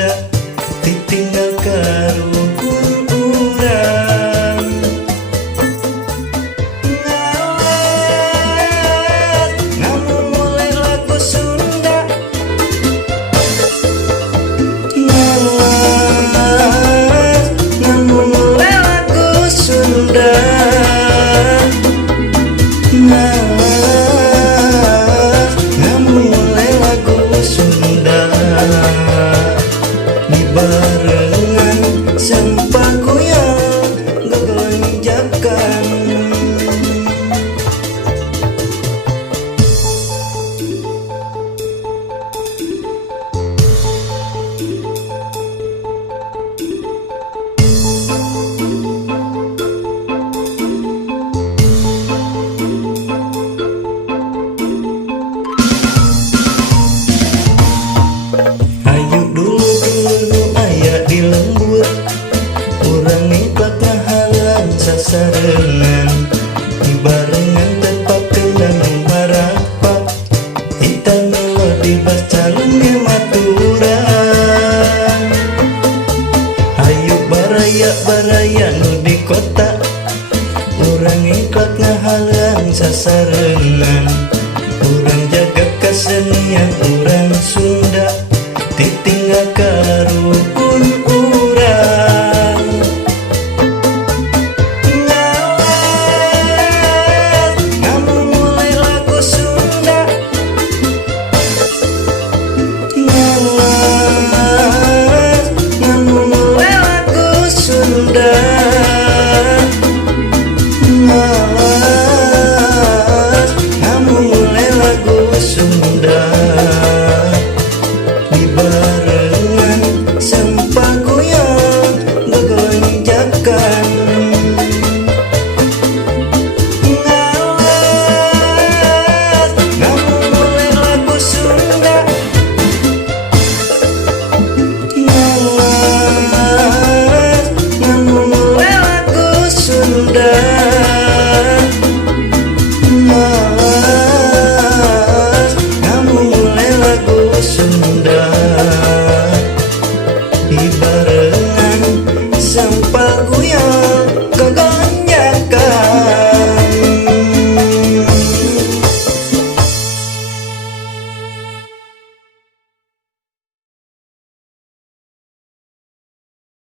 Sunda ditinggal karuhun urang. Ngawas ngamun mulai lagu Sunda. Ngawas ngamun mulai lagu Sunda. Ngawas ngamun mulai lagu Sunda. Barengan sampah goyang gegonjakan. Ayo dulu aya di lembur, urang ibat ngahalang sasarengan. Dibarengan tepak kendang marapak, hitam melodi bas calungnya maturan. Ayo baraya nu di kota, urang ibat ngahalang sasarengan. Urang jaga kesenian urang Sunda ditinggal